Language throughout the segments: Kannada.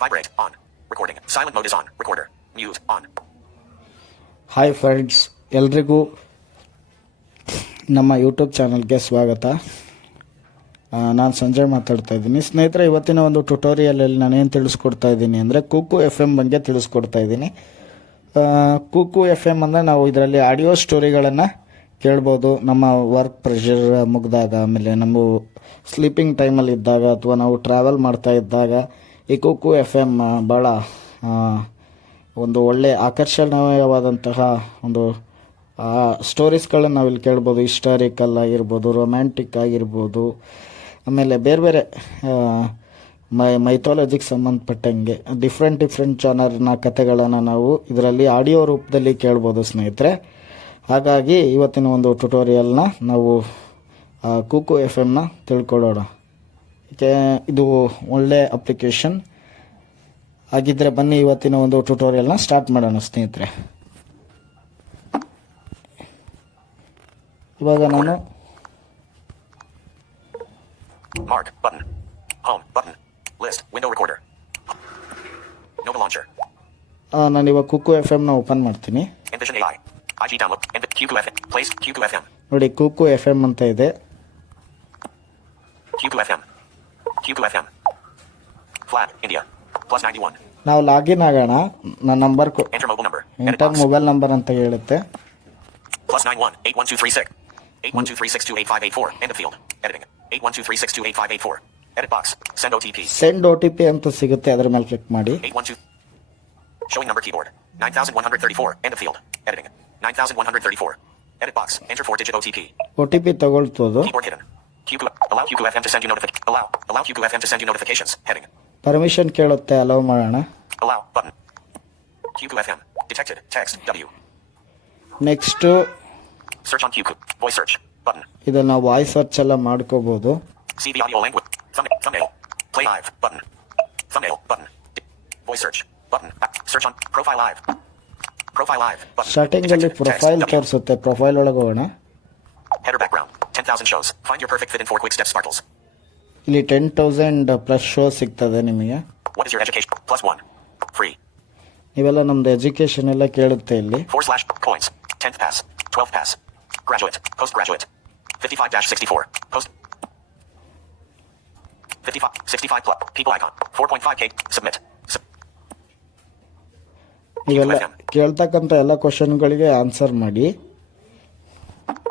Vibrate. On. Recording. Silent mode is on. Recorder. Mute. On. Hi friends ಎಲ್ರಿಗೂ ನಮ್ಮ ಯೂಟ್ಯೂಬ್ ಚಾನಲ್ಗೆ ಸ್ವಾಗತ ನಾನು ಸಂಜಯ್ ಮಾತಾಡ್ತಾ ಇದ್ದೀನಿ ಸ್ನೇಹಿತರೆ, ಇವತ್ತಿನ ಒಂದು ಟ್ಯುಟೋರಿಯಲಲ್ಲಿ ನಾನೇನು ತಿಳಿಸ್ಕೊಡ್ತಾ ಇದ್ದೀನಿ ಅಂದರೆ ಕುಕು ಎಫ್ ಎಂ ಬಗ್ಗೆ ತಿಳಿಸ್ಕೊಡ್ತಾ ಇದ್ದೀನಿ ಕುಕು ಎಫ್ ಎಂ ಅಂದರೆ ನಾವು ಇದರಲ್ಲಿ ಆಡಿಯೋ ಸ್ಟೋರಿಗಳನ್ನು ಕೇಳ್ಬೋದು ನಮ್ಮ ವರ್ಕ್ ಪ್ರೆಷರ್ ಮುಗಿದಾಗ, ಆಮೇಲೆ ನಮ್ಮ ಸ್ಲೀಪಿಂಗ್ ಟೈಮಲ್ಲಿ ಇದ್ದಾಗ, ಅಥವಾ ನಾವು ಟ್ರಾವೆಲ್ ಮಾಡ್ತಾ ಇದ್ದಾಗ ಈ ಕುಕು ಎಫ್ ಎಂ ಭಾಳ ಒಂದು ಒಳ್ಳೆ ಆಕರ್ಷಣೀಯವಾದಂತಹ ಒಂದು ಸ್ಟೋರೀಸ್ಗಳನ್ನು ನಾವಿಲ್ಲಿ ಕೇಳ್ಬೋದು. ಹಿಸ್ಟಾರಿಕಲ್ ಆಗಿರ್ಬೋದು ರೊಮ್ಯಾಂಟಿಕ್ ಆಗಿರ್ಬೋದು. ಆಮೇಲೆ ಬೇರೆ ಬೇರೆ ಮೈ ಮೈಥಾಲಜಿಗೆ ಸಂಬಂಧಪಟ್ಟಂಗೆ ಡಿಫ್ರೆಂಟ್ ಡಿಫ್ರೆಂಟ್ ಜಾನರ್ನ ಕಥೆಗಳನ್ನು ನಾವು ಇದರಲ್ಲಿ ಆಡಿಯೋ ರೂಪದಲ್ಲಿ ಕೇಳ್ಬೋದು ಸ್ನೇಹಿತರೆ. ಹಾಗಾಗಿ ಇವತ್ತಿನ ಒಂದು ಟ್ಯುಟೋರಿಯಲ್ನ ನಾವು ಕೂಕು ಎಫ್ ಎಮ್ನ ತಿಳ್ಕೊಳ್ಳೋಣ. ಇದು ಒಳ್ಳೆ ಅಪ್ಲಿಕೇಶನ್ ಆಗಿದ್ರೆ ಬನ್ನಿ ಇವತ್ತಿನ ಒಂದು ಟ್ಯುಟೋರಿಯಲ್ನ ಸ್ಟಾರ್ಟ್ ಮಾಡೋಣ ಸ್ನೇಹಿತರೆ. ಇವಾಗ ನಾನು ನಾನು ಇವಾಗ ಕುಕ್ಕು ಎಫ್ ಎಂ ನ ಓಪನ್ ಮಾಡ್ತೀನಿ. ನೋಡಿ ಕುಕ್ಕು ಎಫ್ ಎಂ ಎಫ್ ಅಂತ ಇದೆ. Q F M Q2FM. Q2FM. Flag. India. Plus 91. ನಾವು ಲಾಗಿನ್ ಆಗೋಣ ನನ್ನ number Enter mobile number. Edit enter box. Mobile number ಅಂತ ಹೇಳುತ್ತೆ Plus 91. 81236. 81236288584. End of field. Editing. 81236288584. Edit box. Send OTP. Send O T P ಅಂತ ಸಿಗುತ್ತೆ ಅದ್ರ ಮೇಲೆ ಕ್ಲಿಕ್ ಮಾಡಿ 812. Showing number keyboard. 9134. End of field. Editing. 9134. Edit box. Enter four digit OTP. O T P ತಗೊಳ್ತೋದು Keyboard hidden. Q2, allow Q2FM to send you notific. Allow. Allow Q2FM to send you notifications. Heading. Permission ಕೇಳುತ್ತೆ ಅಲೋ ಮಾಡೋಣ Allow. Button. Q2FM. Detected. Text. W. Next Search on Q. Voice search. Button. ಇದನ್ನು ವಾಯ್ಸ್ ಸರ್ಚ್ ಎಲ್ಲ ಮಾಡ್ಕೋಬೋದು See the audio language. Thumbnail. Thumbnail. Play live. Button. Thumbnail. Button. Voice search. Button. Search on profile live. Profile live. Button. ಸ್ಟಾರ್ಟಿಂಗಲ್ಲಿ Detected. Text. Profile W. ತೋರಿಸುತ್ತೆ ಪ್ರೊಫೈಲ್ ಒಳಗೆ ಹೋಗೋಣ Header background. 10,000 shows. Find your perfect fit in four quick steps sparkles. ಇಲ್ಲಿ ಟೆನ್ ತೌಸಂಡ್ ಪ್ಲಸ್ ಶೋ ಸಿಗ್ತದೆ ನಿಮಗೆ What is your education? Plus one. Free. ಇವೆಲ್ಲ ನಮ್ದು ಎಜುಕೇಶನ್ ಎಲ್ಲ ಕೇಳುತ್ತೆ ಇಲ್ಲಿ Four slash coins. 10th pass. 12th pass. Graduate. Postgraduate. 55 64. Post. 55. 65 plus. People icon. 4.5k. Submit. Sub- ಇವೆಲ್ಲ ಕೇಳ್ತಕ್ಕಂಥ ಎಲ್ಲ ಕ್ವಶನ್ಗಳಿಗೆ ಆನ್ಸರ್ ಮಾಡಿ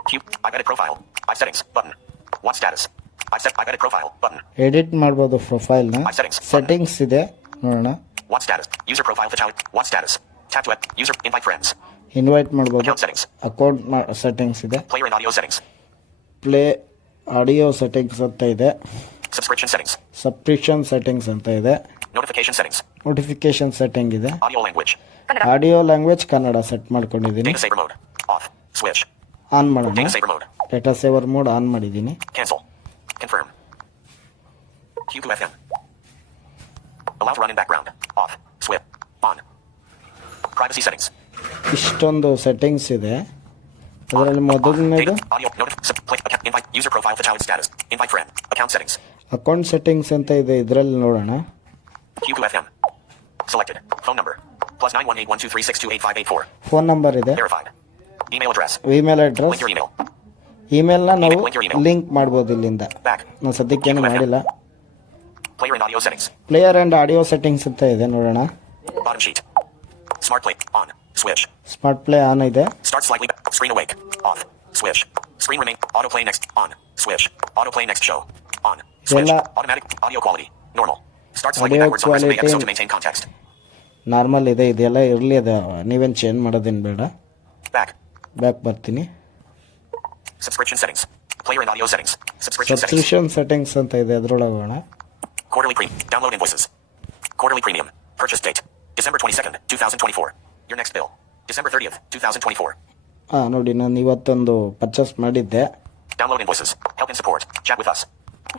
Q. I've edit profile. I've settings. Button. What status? I set. I've edit profile. Button. Edit profile na. My settings. Settings ಇದೆ ನೋಡೋಣ What status? User profile fatality. What status? Tap to add. User invite friends. Invite ಮಾಡಬಹುದು Account settings. ಅಕೌಂಟ್ ಸೆಟ್ಟಿಂಗ್ಸ್ ಇದೆ Player and audio settings. Play audio settings ಅಂತ ಇದೆ Subscription settings. ಸಬ್ಸ್ಕ್ರಿಪ್ಷನ್ ಸೆಟ್ಟಿಂಗ್ಸ್ ಅಂತ ಇದೆ Notification settings. ನೋಟಿಫಿಕೇಶನ್ ಸೆಟ್ಟಿಂಗ್ ಇದೆ Audio language. Audio language Kannada set ಮಾಡ್ಕೊಂಡಿದ್ದೀನಿ Data saver mode. Off. Switch. on ಮಾಡೋಣ Data saver mode. Data saver mode on ಮಾಡಿದ್ದೀನಿ Cancel. Confirm. Q2FM. Allow to run in background. Off. Swip. On. Privacy settings. ಇಷ್ಟೊಂದು ಸೆಟ್ಟಿಂಗ್ಸ್ ಇದೆ ಅದರಲ್ಲಿ ಮೊದಲನೇದು Data. Audio. Notif. Sub. Play. Account. Invite. User profile fatality status. Invite friend. Account settings. Account settings ಅಂತ ಇದೆ ಇದರಲ್ಲಿ ನೋಡೋಣ Q2FM. Selected. Phone number. Plus 9181236288584. Phone number ಇದೆ Verified. Email address. Email address Link your email. ಇಮೇಲ್ನ ನಾವು ಲಿಂಕ್ ಮಾಡಬಹುದು ಇಲ್ಲಿಂದ. ನಾವು ಸದ್ಯಕ್ಕೆ ಏನು ಮಾಡಿಲ್ಲ. Player and audio settings. Player audio settings ಅಂತ ಇದೆ ನೋಡೋಣ. Smart play on smart play on ಇದೆ. Normal on play next on play next show on. ಇದೆ ಇದೆಲ್ಲ ಇರ್ಲಿ ಅದ ನೀವೇನು ಚೇಂಜ್ ಮಾಡೋದೇನು ಬೇಡ. ಬ್ಯಾಕ್. ಬ್ಯಾಕ್ ಬರ್ತೀನಿ. Subscription settings. Player and audio settings. Subscription settings. settings ಅಂತ ಇದೆ ಅದ್ರೊಳಗೆ ಹೋಗೋಣ Quarterly premium. Download invoices. Quarterly premium. Purchase date. December 22nd, 2024. Your next bill. December 30th, 2024. ಆ ನೋಡಿ ನಾನು ಇವತ್ತೊಂದು ಪರ್ಚೇಸ್ ಮಾಡಿದ್ದೆ Download invoices. Help and support. Chat with us.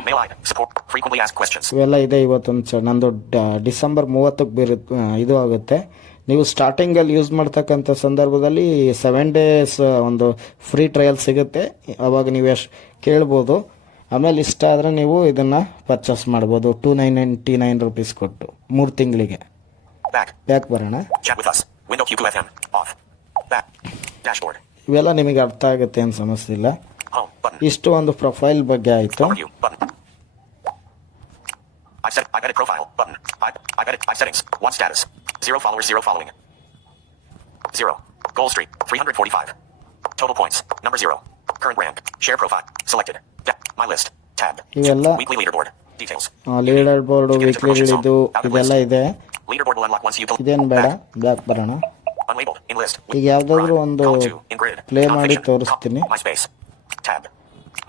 Mail ID. Support. Frequently asked questions. ಇವೆಲ್ಲ ಇದೆ ಇವತ್ತೊಂದು ಚ ನಂದು december ಡಿಸೆಂಬರ್ ಮೂವತ್ತಕ್ಕೆ ಬೇರೆ ಇದು ಆಗುತ್ತೆ ನೀವು ಸ್ಟಾರ್ಟಿಂಗಲ್ಲಿ ಯೂಸ್ ಮಾಡ್ತಕ್ಕಂಥ ಸಂದರ್ಭದಲ್ಲಿ ಸೆವೆನ್ ಡೇಸ್ ಒಂದು ಫ್ರೀ ಟ್ರಯಲ್ ಸಿಗುತ್ತೆ ಅವಾಗ ನೀವು ಎಷ್ಟು ಕೇಳ್ಬೋದು ಆಮೇಲೆ ಇಷ್ಟ ಆದರೆ ನೀವು ಇದನ್ನು ಪರ್ಚೇಸ್ ಮಾಡ್ಬೋದು two nine ninety nine rupees ಕೊಟ್ಟು ಮೂರು ತಿಂಗಳಿಗೆ ಬ್ಯಾಕ್ ಯಾಕೆ ಬರೋಣ Chat with us. Window Q2 FM. Off. Back. Dashboard. ಇವೆಲ್ಲ ನಿಮಗೆ ಅರ್ಥ ಆಗುತ್ತೆ ಏನು ಸಮಸ್ಯೆ ಇಲ್ಲ Home. ಇಷ್ಟು ಒಂದು ಪ್ರೊಫೈಲ್ ಬಗ್ಗೆ ಆಯಿತು. I've got a profile. Button. I. I've it. Settings. One status. Zero followers. Zero following. Zero. Goal streak. 345. Total points. Number zero. Current rank. Share profile. Selected. De- my list. Tab. ಇವೆಲ್ಲ Weekly leaderboard. Details. Leaderboard weekly ಇದು ಇದೆಲ್ಲ ಇದೆ Leaderboard will unlock once you. ಇದೇನು ಬೇಡ ಬ್ಯಾಕ್ ಬರೋಣ Unlabeled. In list. ಈಗ ಯಾವ್ದಾದ್ರು ಒಂದು Column two. In grid. play ಮಾಡಿ Nonfiction. ತೋರಿಸ್ತೀನಿ. Top. MySpace. Tab.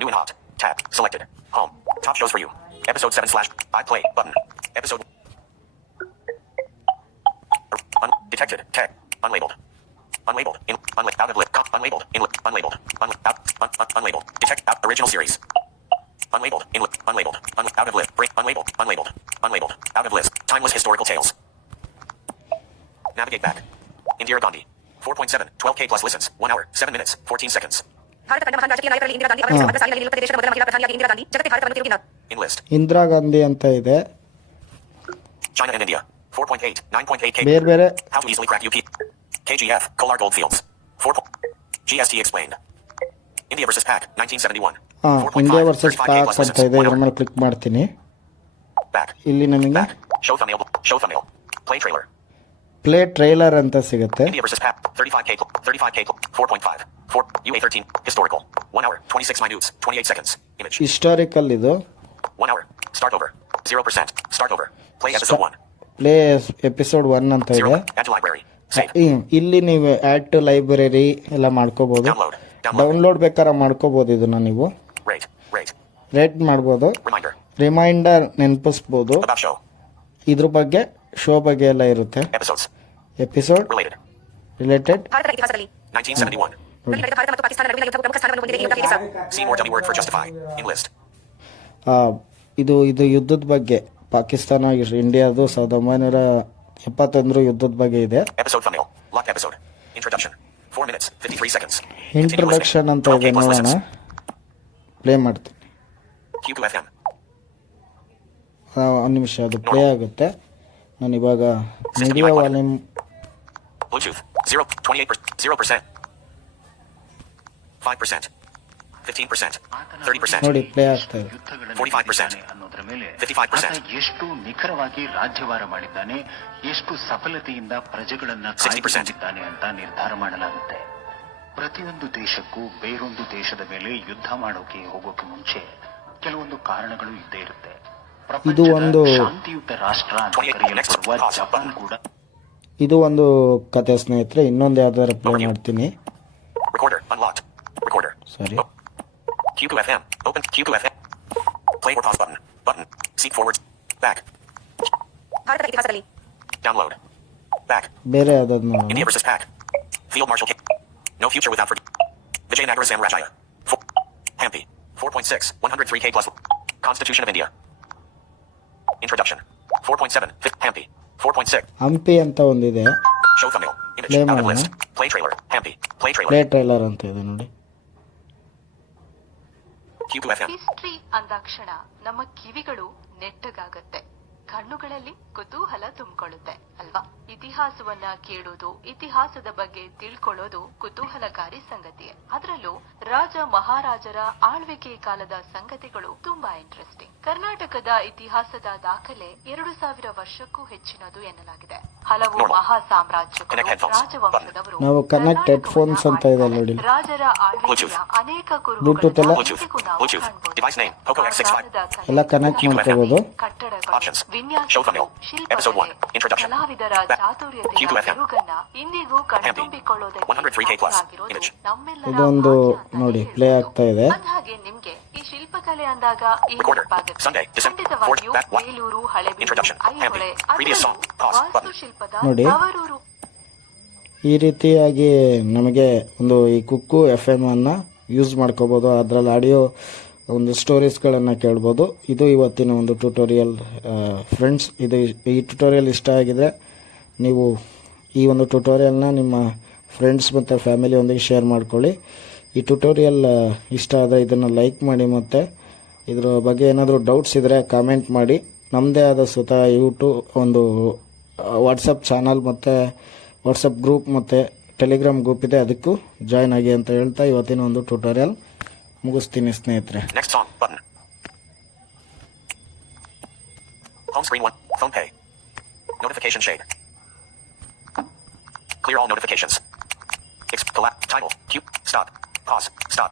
New and hot. Tab. Selected. Home. Top shows for you. Episode 7 slash I play button. Episode. detected. Tag. Unlabeled. Unlabeled. In unla- out of list. Co- unlabeled. In li- unlabeled. Un- out. Un- un- unlabeled. Detect out original series. Unlabeled. In li- unlabeled. Un- out of list. Break. Unlabeled. Unlabeled. Unlabeled. Out of list. Timeless historical tales. Navigate back. Indira Gandhi. 4.7. 12k plus listens. 1 hour. 7 minutes. 14 seconds. Bharat ಕಂಡ ಮಹಾನ್ ರಾಜಕೀಯ ನಾಯಕರಲ್ಲಿ ಇಂದಿರಾ ಗಾಂಧಿ ಅವರ ಹೆಸರು ಸಾಲಿನಲ್ಲಿ ನಿಲ್ಲುತ್ತದೆ ದೇಶದ ಮೊದಲ ಮಹಿಳಾ ಪ್ರಧಾನಿಯಾಗಿ ಇಂದಿರಾ ಗಾಂಧಿ ಜಗತ್ತೇ ಭಾರತವನ್ನು ತಿರುಗಿದ In list. ಇಂದಿರಾ ಗಾಂಧಿ ಅಂತ ಇದೆ China and India. 4.8. 9.8k. ಬೇರೆ ಬೇರೆ How to easily crack UP. KGF. Kolar Goldfields. 4. po- GST explained. India versus Pac. 1971. ಹಾಂ 4.5, India versus 35K Pak plus ಅಂತ listens. ಇದೆ One ಇದ್ರ hour. ಮೇಲೆ ಕ್ಲಿಕ್ ಮಾಡ್ತೀನಿ Back. ಇಲ್ಲಿ ನಮಗೆ Back. Show thumbnail. Show thumbnail. Play trailer. Play trailer ಅಂತ ಸಿಗುತ್ತೆ India versus Pac. 35k. pl- 35k. pl- 4.5. 4. UA13. Historical. 1 hour. 26 minutes. 28 seconds. Image. Historical ಇದು 1 hour. Start over. 0%. Start over. Play episode 1. Play episode one ಅಂತ ಇದೆ 0. Add to library. Save. ಹ್ಮ್. ಇಲ್ಲಿ ನೀವು ಆ್ಯಡ್ ಟು ಲೈಬ್ರರಿ ಎಲ್ಲ ಮಾಡ್ಕೋಬೋದು. ಡೌನ್ಲೋಡ್ ಬೇಕಾರ ಮಾಡ್ಕೋಬೋದು ಇದನ್ನ ನೀವು. ರೇಟ್ ಮಾಡ್ಬೋದು ರಿಮೈಂಡರ್ ನೆನಪಿಸ್ಬೋದು ಇದ್ರ ಬಗ್ಗೆ ಶೋ ಬಗ್ಗೆ ಎಲ್ಲ ಇರುತ್ತೆ. ಎಪಿಸೋಡ್ ರಿಲೇಟೆಡ್ ಭಾರತದ ಇತಿಹಾಸದಲ್ಲಿ 1971. ನಲ್ಲಿ ನಡೆದ ಭಾರತ ಮತ್ತು ಪಾಕಿಸ್ತಾನ ನಡುವಿನ ಯುದ್ಧವು ಪ್ರಮುಖ ಸ್ಥಾನವನ್ನು ಹೊಂದಿದೆ ಈ ಯುದ್ಧ ಹೇಗೆ ಸಹ See more dummy word for justify. In list. ಇದು ಇದು ಯುದ್ಧದ ಬಗ್ಗೆ ಪಾಕಿಸ್ತಾನ ಇಂಡಿಯಾದು ಸಾವಿರದ ಒಂಬೈನೂರ ಎಪ್ಪತ್ತೊಂದರ ಯುದ್ಧದ ಬಗ್ಗೆ ಇದೆ. ಇಂಟ್ರೊಡಕ್ಷನ್ ಅಂತ ಇದೆ ನೋಡೋಣ. ಪ್ಲೇ ಮಾಡ್ತೀನಿ. ಒಂದು ನಿಮಿಷ ಅದು ಪ್ಲೇ ಆಗುತ್ತೆ. ನಾನು ಇವಾಗ media volume zero twenty eight zero percent five percent 15%. 30%. ನೋಡಿ ಪ್ಲೇ ಆಗ್ತಾ ಇದೆ 45%. ಗೆದ್ದಿದ್ದಾನೆ ಅನ್ನೋದ್ರ ಮೇಲೆ 55%. ಆತ ಎಷ್ಟು ನಿಖರವಾಗಿ ರಾಜ್ಯವಾರ ಮಾಡಿದ್ದಾನೆ ಎಷ್ಟು ಸಫಲತೆಯಿಂದ ಪ್ರಜೆಗಳನ್ನ 60%. ಕಾಯ್ದುಕೊಂಡಿದ್ದಾನೆ ಅಂತ ನಿರ್ಧಾರ ಮಾಡಲಾಗುತ್ತೆ ಪ್ರತಿಯೊಂದು ದೇಶಕ್ಕೂ ಬೇರೊಂದು ದೇಶದ ಮೇಲೆ ಯುದ್ಧ ಮಾಡೋಕೆ ಹೋಗೋಕೆ ಮುಂಚೆ ಕೆಲವೊಂದು ಕಾರಣಗಳು ಇದ್ದೇ ಇರುತ್ತೆ ಇದು ಒಂದು- ಶಾಂತಿಯುತ ರಾಷ್ಟ್ರ ಅಂತ 28 ಕರೆಯಲ್ಪಡುವ ಜಪಾನ್ ಕೂಡ ಇದು ಒಂದು ಕತೆ ಸ್ನೇಹಿತರೆ ಇನ್ನೊಂದು ಯಾವ್ದಾದ್ರು ಪ್ಲೇ ಮಾಡ್ತೀನಿ Recorder. Unlocked. Recorder. Sorry. Oh. Q2FM. Open Q2FM. Play or pause button. Button. Seek forward. Back. ಭಾರತದ ಇತಿಹಾಸದಲ್ಲಿ Download. Back. ಬೇರೆ ಯಾವ್ದಾದ್ರು ನೋಡೋಣ India versus Pac. Field Marshal King. No future without for Vijayanagara Samrajaya. Four. Hampi. 4.6. 103k plus. Constitution of India. Introduction. 4.7. Fifth. Hampi. 4.6. Hampi ಅಂತ ಒಂದಿದೆ Show thumbnail. Image. Play Out of ಮಾಡೋಣ. list. Play trailer. Hampi. Play trailer. Play trailer ಅಂತ ಇದೆ ನೋಡಿ Q2FM. ಹಿಸ್ಟ್ರಿ ಅಂದಾಕ್ಷಣ ನಮ್ಮ ಕಿವಿಗಳು ನೆಟ್ಟಗಾಗತ್ತೆ. ಕಣ್ಣುಗಳಲ್ಲಿ ಕುತೂಹಲ ತುಂಬಿಕೊಳ್ಳುತ್ತೆ ಅಲ್ವಾ ಇತಿಹಾಸವನ್ನ ಕೇಳೋದು ಇತಿಹಾಸದ ಬಗ್ಗೆ ತಿಳ್ಕೊಳ್ಳೋದು ಕುತೂಹಲಕಾರಿ ಸಂಗತಿಯೇ ಅದರಲ್ಲೂ ರಾಜ ಮಹಾರಾಜರ ಆಳ್ವಿಕೆ ಕಾಲದ ಸಂಗತಿಗಳು ತುಂಬಾ ಇಂಟ್ರೆಸ್ಟಿಂಗ್ ಕರ್ನಾಟಕದ ಇತಿಹಾಸದ ದಾಖಲೆ ಎರಡು ಸಾವಿರ ವರ್ಷಕ್ಕೂ ಹೆಚ್ಚಿನದು ಎನ್ನಲಾಗಿದೆ ಹಲವು. ಮಹಾ ಸಾಮ್ರಾಜ್ಯಗಳು ರಾಜವಂಶದವರು ನಾವು ಅಂತ ಇದೆ. ನೋಡಿ. ರಾಜರ ಆಳ್ವಿಕೆಯ ಅನೇಕ Bluetooth ಎಲ್ಲ? Bluetooth. Bluetooth. Device name. Poco X65. ಎಲ್ಲ connect ಮಾಡ್ಕೋಬೋದು. Options. Show episode one 1. Introduction. ಕಲಾವಿದರ. ಚಾತುರ್ಯತೆಯ Q2FM. ಇಂದಿಗೂ ಕಣ್ತುಂಬಿಕೊಳ್ಳೋದಕ್ಕೆ 103K plus. ಸಾಧ್ಯವಾಗಿರೋದು Image. ನಮ್ಮೆಲ್ಲರ ಇದೊಂದು ನೋಡಿ, ಪ್ಲೇ ಆಗ್ತಾ ಇದೆ. ಹಾಗೆ ನಿಮ್ಗೆ ಈ ಶಿಲ್ಪಕಲೆ ಅಂದಾಗ ಈ Recorder. ನೆನಪಾಗುತ್ತೆ? Sunday, December ಖಂಡಿತವಾಗಿಯೂ 4th, back Belur Halebidu Aihole Hampi. Previous song. Pause. Button. ವಾಸ್ತುಶಿಲ್ಪದ ನೋಡಿ. ತವರೂರು ಈ ರೀತಿಯಾಗಿ ನಮಗೆ ಒಂದು ಈ ಕುಕ್ಕು ಎಫ್ ಎಂ ಅನ್ನು ಯೂಸ್ ಮಾಡ್ಕೋಬೋದು ಅದರಲ್ಲಿ ಆಡಿಯೋ ಒಂದು ಸ್ಟೋರೀಸ್ಗಳನ್ನು ಕೇಳ್ಬೋದು. ಇದು ಇವತ್ತಿನ ಒಂದು ಟ್ಯುಟೋರಿಯಲ್ ಫ್ರೆಂಡ್ಸ್ ಇದು ಈ ಟ್ಯುಟೋರಿಯಲ್ ಇಷ್ಟ ಆಗಿದೆ. ನೀವು ಈ ಒಂದು ಟ್ಯುಟೋರಿಯಲ್ನ ನಿಮ್ಮ ಫ್ರೆಂಡ್ಸ್ ಮತ್ತು ಫ್ಯಾಮಿಲಿಯೊಂದಿಗೆ ಶೇರ್ ಮಾಡ್ಕೊಳ್ಳಿ. ಈ ಟ್ಯುಟೋರಿಯಲ್ ಇಷ್ಟ ಆದರೆ ಇದನ್ನು ಲೈಕ್ ಮಾಡಿ ಮತ್ತು. ಇದರ ಬಗ್ಗೆ ಏನಾದರೂ ಡೌಟ್ಸ್ ಇದ್ದರೆ ಕಾಮೆಂಟ್ ಮಾಡಿ. ನಮ್ಮದೇ ಆದ ಸ್ವತಃ ಯೂಟ್ಯೂಬ್ ಒಂದು ವಾಟ್ಸಪ್ ಚಾನಲ್ ಮತ್ತು ವಾಟ್ಸಪ್ ಗ್ರೂಪ್ ಮತ್ತು ಟೆಲಿಗ್ರಾಮ್ ಗ್ರೂಪ್ ಇದೆ. ಅದಕ್ಕೂ ಜಾಯ್ನ್ ಆಗಿ ಅಂತ ಹೇಳ್ತಾ ಇವತ್ತಿನ ಒಂದು tutorial ಮುಗಿಸ್ತೀನಿ ಸ್ನೇಹಿತರೆ Next song button. Home screen one. Phone pay. Notification shade. Clear all notifications. Ex- collapse. Title. Cue. Stop. Pause. Stop.